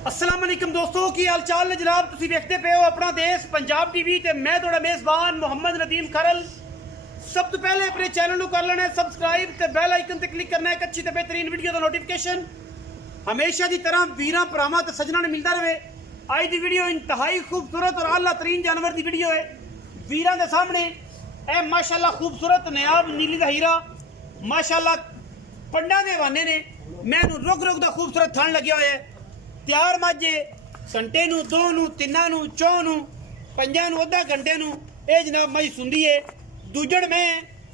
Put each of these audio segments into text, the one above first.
अस्सलाम वालेकुम दोस्तों की हाल चाल ने जनाब तुसी देखते पे हो अपना देश पंजाब टीवी ते मैं थोड़ा मेजबान मोहम्मद नदीम खरल। सब तो पहले अपने चैनल को कर लेना है सबसक्राइब ते बेल आइकन ते क्लिक करना है एक अच्छी ते बेहतरीन वीडियो का नोटिफिकेशन हमेशा की तरह वीरां भरावां ते सजना ने मिलता रहे। आज की वीडियो इंतहाई खूबसूरत और आला तरीन जानवर की वीडियो है। वीरां दे सामने ए माशाअल्लाह खूबसूरत नायाब नीली दा हीरा माशाअल्लाह पंडा दे हवाने ने मैं रुक रुक दा खूबसूरत थण लग्या होया है। तैयार माजे घंटे नू दो नू तिना नू चौ नू पंजा नू अद्धा घंटे नू ये जनाब मई सुंदी है। दूजण में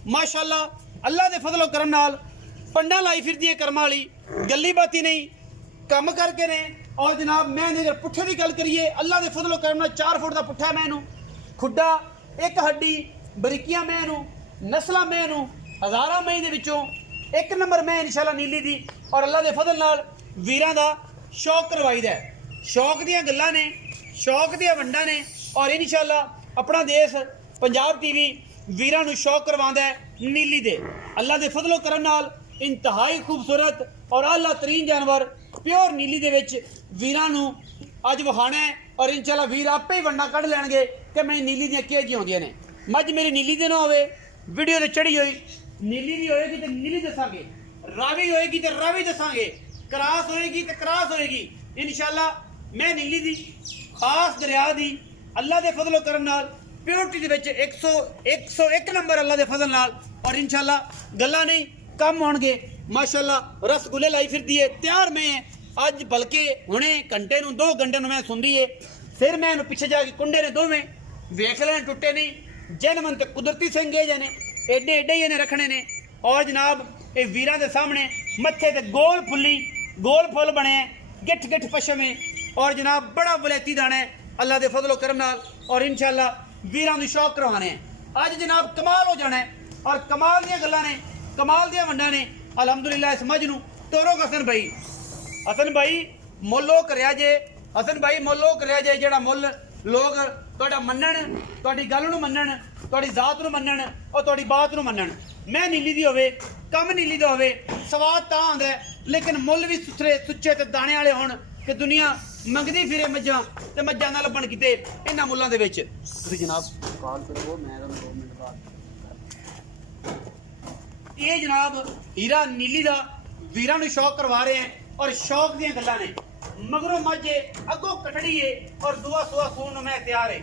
माशाअल्लाह अल्लाह दे फजलो करम नाल पंडा लाई फिरदी है कर्मा वाली गली बाती नहीं कम करके ने। और जनाब मैं अगर पुट्ठे की गल करिए अल्लाह दे फजलो करम नाल 4 फुट का पुट्ठा मैनू खुड्डा एक हड्डी बरीकियां मैनू नस्ल मैनू हज़ारा मई दे विचों एक नंबर मैं इंशाअल्लाह नीली दी और अल्लाह दे फजल नाल वीरां दा शौक करवाई दा शौक दियां गल्लां ने शौक दियां वंडां ने और इंशाअल्लाह अपना देश पंजाब टीवी वीरां नू शौक करवांदा है नीली दे अल्लाह दे फजलो करम नाल इंतहाई खूबसूरत और आला तरीन जानवर प्योर नीली दे विच वीरां नू अज विखाना है और इंशाअल्लाह वीर आपे ही वंडा कढ़ लैणगे कि मैं नीली दियां किह जिहियां होंदियां ने। मझ मेरी नीली दे ना होवे वीडियो ते चढ़ी होई नीली दी होएगी तो नीली दसांगे रावी होएगी तो रावी दसांगे क्रास होएगी तो क्रास होएगी इंशाअल्लाह मैं नीली दी खास दरिया दी अल्लाह दे फजलो करम नाल प्योरिटी दे विच 101 नंबर अल्लाह दे फजल नाल और इंशाअल्लाह गल्लां नहीं कम होणगे। माशाअल्लाह रसगुल्ले लाई फिरदी है तैयार मैं अज बल्कि हुणे घंटे नूं 2 घंटे नूं मैं सुंदी है फिर मैं पिछे जाके कुंडे ने दोवें वेख लेने टुटे नहीं जनमन ते कुदरती संगेज ने एडे एडे ही ने रखने ने। और जनाब ये वीरां दे सामने मत्थे ते गोल फुल बने गिठ गिठ पशम है और जनाब बड़ा वलैती दाना है अल्लाह दे फजलो करम नाल और इंशाअल्लाह वीरां दी शौक करवाने हैं। अज जनाब कमाल हो जाना है और कमाल दियां गल्लां ने कमाल दियां वंडां ने अलहमदुलिल्लाह इस मज नूं तोरो हसन भाई मोलो करया जे हसन भाई मोलो करया जे जेड़ा मुल लोग तुहाडा मन्नण तुहाडी गल नूं मन्नण तुहाडी जात नूं मन्नण और तुहाडी बात नूं मन्नण। मैं नीली दी होवे कम नीली दा होवे स्वाद तां आंदा है लेकिन मुल भी सुथरे सुच्चे ते दाणे वाले होण कि दुनिया मंगदी फिरे मज्जां ते मज्जां ना लभण किते इन्हां मुल्लां दे विच। तुसीं जनाब कॉल करो मैं 2 मिनट बाद ये जनाब हीरा नीली दा वीरां नूं शौक करवा रहे हैं और शौक दियां गल्लां ने मगरों मजे अगों कटड़ी है और दुआ सुआ सून मैं तैयार है।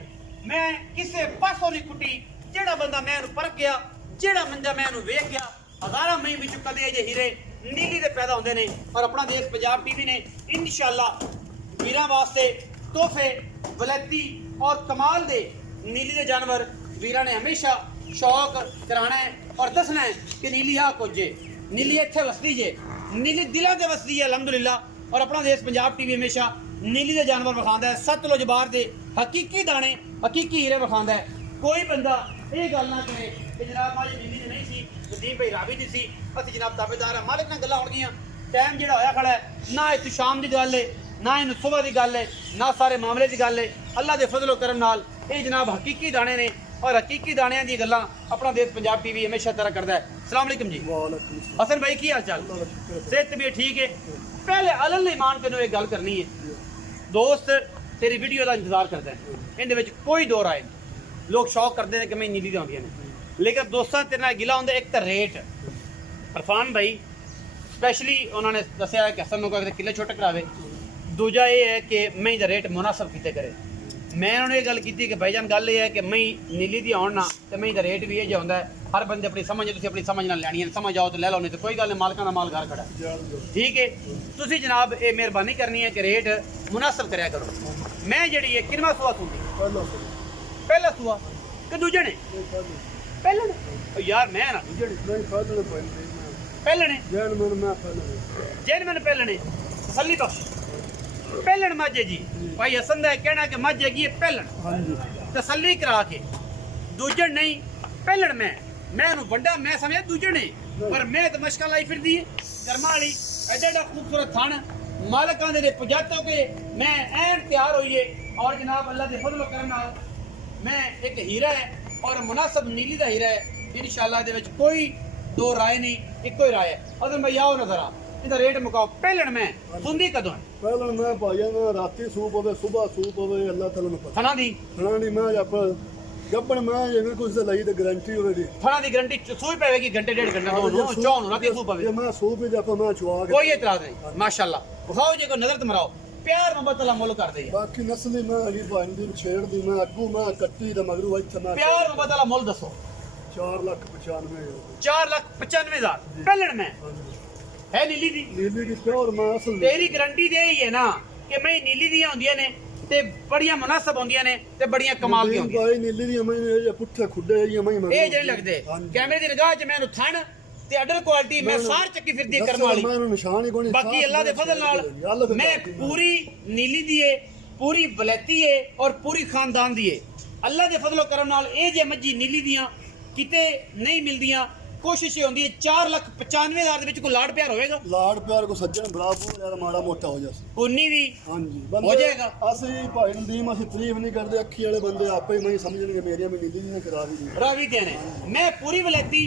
मैं किसे पासों नहीं कुटी जेड़ा बंदा मैं परख गया जेड़ा बंदा मैं वेख गया हज़ारा मई विच कदे जे हीरे नीली दे पैदा होंदे ने। और अपना देश पंजाब टीवी ने इंशाअल्लाह वीरां वास्ते तोहफे वलैती और कमाल दे नीली दे जानवर वीरां ने हमेशा शौक कराना है और दसना है कि नीली आ कुछ जे नीली इत्थे वसदी जे नीली दिलों से वसदी है अलहमदुलिल्लाह। और अपना देश पंजाब टीवी हमेशा नीली दे जानवर विखांदा है सतलुज बार दे हकीकी दाने हकीकी हीरे विखांदा है। कोई बंदा ये गल ना करे कि जनाब माली नीली दी नहीं सी नदीम भाई रावी दी सी असीं जनाब ताबेदार है मालिक नाल गल्लां होणगियां टाइम जिहड़ा होया खड़ा है ना इत्थों शाम दी गल है ना इन सुबह की गल है ना सारे मामले की गल है अल्लाह दे फजलो करम नाल ये जनाब हकीकी दाने ने और हकीकी दाणियां दी गल्लां अपना देश पंजाब टीवी हमेशा तरह करता है। अस्सलाम वालेकुम जी हसन भाई की हाल चाल सेहत तबीयत ठीक है। पहले अलल ईमान तेनों एक गल करनी है दोस्त तेरी वीडियो का इंतजार करता है इहदे विच कोई दो राय नहीं लोग शौक करते हैं कि मैं नीली दी आउंदियां ने लेकिन दोस्तां तेरे नाल गिला होंदा एक तो रेट इरफान भाई स्पैशली उन्होंने दस्सिया कि हसन नूं किले छुट करावे दूजा ये है कि मैं दा रेट मुनासब कीते करे। मैं उन्होंने ये गल की कि भाईजान गल ये है कि मैं नीली दी आउण ना तो मैं दा रेट भी ये होंदा है हर बंदे अपनी समझ तुसीं अपनी समझ नाल लैनी है समझ आओ तो ले लो नहीं तो कोई गल नहीं मालकां दा माल घर खड़ा ठीक है। तुसीं जनाब ये मेहरबानी करनी है कि रेट मुनासब करया करो। मैं जिहड़ी है किनवा सुआ सूंदी पहला सुआ कि दूजे ने पहले ने यार मैं ना दूजे ने पहले ने जैन पहले ने तसल्ली बख्श पहलन माजे जी भाई हसन दा कहना कि मज हैगी पहलन तसल्ली करा के दूजन नहीं पहलन मैं वड्डा मैं समझा दूजन है पर मैं तो मशका लाई फिरदी है गर्मा वाली एडा एडा खूबसूरत थान मालिकां दे पजातों के मैं ऐन तैयार होइए और जनाब अल्लाह दे फजलो करम नाल मैं एक हीरा है और मुनासब नीली दा हीरा है इंशाअल्लाह दे विच कोई दो राय नहीं इको ही राय है। अगर मैं आओ नजर आ इहदा रेट मुकाओ पहलन मैं सुंदी कदों ਪਹਿਲਾਂ ਮੈਂ ਭਾਈਆਂ ਨਾ ਰਾਤੀ ਸੂਪ ਹੋਵੇ ਸਵੇਰ ਸੂਪ ਹੋਵੇ ਅੱਲਾਹ ਤਾਲਾ ਨੂੰ ਪਤਾ ਥਣਾ ਦੀ ਨਹੀਂ ਮੈਂ ਆਪ ਗੱਬਣ ਮੈਂ ਜਿਵੇਂ ਕੁਝ ਤੇ ਲਈ ਤੇ ਗਾਰੰਟੀ ਹੋਵੇ ਦੀ ਥਣਾ ਦੀ ਗਰੰਟੀ ਸੂਈ ਪਵੇਗੀ ਘੰਟੇ ਡੇਢ ਘੰਟੇ ਤੋਂ ਚੌਂ ਨੂੰ ਰਾਤੀ ਸੂ ਪਵੇ ਜੇ ਮੈਂ ਸੂਪ ਜੇ ਆਪਾਂ ਮੈਂ ਚਵਾ ਕੇ ਕੋਈ ਇਤਰਾਜ਼ ਨਹੀਂ ਮਾਸ਼ਾਅੱਲਾ ਵਿਖਾਓ ਜੇ ਕੋਈ ਨਜ਼ਰ ਤੇ ਮਰਾਓ ਪਿਆਰ ਮੁਹੱਬਤ ਵਾਲਾ ਮੁੱਲ ਕਰਦੇ ਆ ਬਾਕੀ ਨਸਲੀ ਮੈਂ ਅਲੀ ਭਾਈ ਦੀ ਛੇੜ ਦੀ ਮੈਂ ਅੱਗੂ ਮੈਂ ਕੱਟੀ ਤੇ ਮਗਰੂ ਇੱਥੇ ਮੈਂ ਪਿਆਰ ਮੁਹੱਬਤ ਵਾਲਾ ਮੁੱਲ ਦੱਸੋ 4,95,000 4,95,000 ਪਹਿਲਣ ਮੈਂ ਹੈ ਨੀਲੀ ਦੀ ਨੀਲੀ ਦੀ ਪਿਓਰ ਮੈਂ ਅਸਲ ਤੇਰੀ ਗਰੰਟੀ ਦੇ ਹੀ ਹੈ ਨਾ ਕਿ ਮੈਂ ਨੀਲੀ ਦੀਆਂ ਹੁੰਦੀਆਂ ਨੇ ਤੇ ਬੜੀਆਂ ਮੁਨਾਸਬ ਹੁੰਦੀਆਂ ਨੇ ਤੇ ਬੜੀਆਂ ਕਮਾਲ ਦੀਆਂ ਹੁੰਦੀਆਂ ਭਾਈ ਨੀਲੀ ਦੀ ਮੈਂ ਇਹ ਪੁੱਠੇ ਖੁੱਡੇ ਇਹ ਮੈਂ ਇਹ ਜਿਹੜੇ ਲੱਗਦੇ ਕੈਮਰੇ ਦੀ ਨਿਗਾਹ 'ਚ ਮੈਨੂੰ ਥਣ ਤੇ ਅਡਰ ਕੁਆਲਿਟੀ ਮੈਂ ਸਾਰ ਚੱਕੀ ਫਿਰਦੀ ਕਰਮ ਵਾਲੀ ਮੈਂ ਨਿਸ਼ਾਨ ਹੀ ਕੋਈ ਬਾਕੀ ਅੱਲਾ ਦੇ ਫਜ਼ਲ ਨਾਲ ਮੈਂ ਪੂਰੀ ਨੀਲੀ ਦੀ ਏ ਪੂਰੀ ਬਲੈਤੀ ਏ ਔਰ ਪੂਰੀ ਖਾਨਦਾਨ ਦੀ ਏ ਅੱਲਾ ਦੇ ਫਜ਼ਲੋ ਕਰਮ ਨਾਲ ਇਹ ਜੇ ਮੱਝੀ ਨੀਲੀ ਦੀਆਂ ਕਿਤੇ ਨਹੀਂ ਮਿਲਦੀਆਂ ਕੋਸ਼ਿਸ਼ ਇਹ ਹੁੰਦੀ ਹੈ 4,95,000 ਦੇ ਵਿੱਚ ਕੋਈ ਲਾੜ ਪਿਆਰ ਹੋਵੇਗਾ ਲਾੜ ਪਿਆਰ ਕੋ ਸੱਜਣ ਬਰਾਬਰ ਯਾਰ ਮਾੜਾ ਮੋਟਾ ਹੋ ਜਾਸ ਉਨੀ ਵੀ ਹਾਂਜੀ ਹੋ ਜਾਏਗਾ ਅਸੀਂ ਭਾਈ ਨਦੀਮ ਅਸੀਂ ਤਾਰੀਫ ਨਹੀਂ ਕਰਦੇ ਅੱਖੀ ਵਾਲੇ ਬੰਦੇ ਆਪੇ ਹੀ ਮੈਂ ਸਮਝਣਗੇ ਮੇਰੀਆਂ ਵੀ ਨੀਲੀ ਨੇ ਕਰਾ ਦੀ ਰਾਵੀ ਦੇ ਨੇ ਮੈਂ ਪੂਰੀ ਵਲੈਤੀ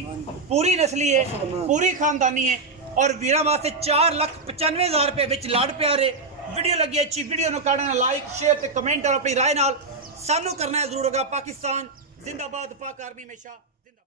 ਪੂਰੀ ਨਸਲੀ ਹੈ ਪੂਰੀ ਖਾਨਦਾਨੀ ਹੈ ਔਰ ਵੀਰਾਂ ਵਾਸਤੇ 4,95,000 ਰੁਪਏ ਵਿੱਚ ਲਾੜ ਪਿਆਰ ਹੈ ਵੀਡੀਓ ਲੱਗੀ ਅੱਛੀ ਵੀਡੀਓ ਨੂੰ ਕਰਨਾ ਲਾਈਕ ਸ਼ੇਅਰ ਤੇ ਕਮੈਂਟ ਔਰ ਆਪਣੀ ਰਾਏ ਨਾਲ ਸਾਨੂੰ ਕਰਨਾ ਹੈ ਜ਼ਰੂਰ ਹੋਗਾ ਪਾਕਿਸਤਾਨ ਜ਼ਿੰਦਾਬਾਦ ਪਾਕ ਆਰਮੀ ਹਮੇਸ਼ਾ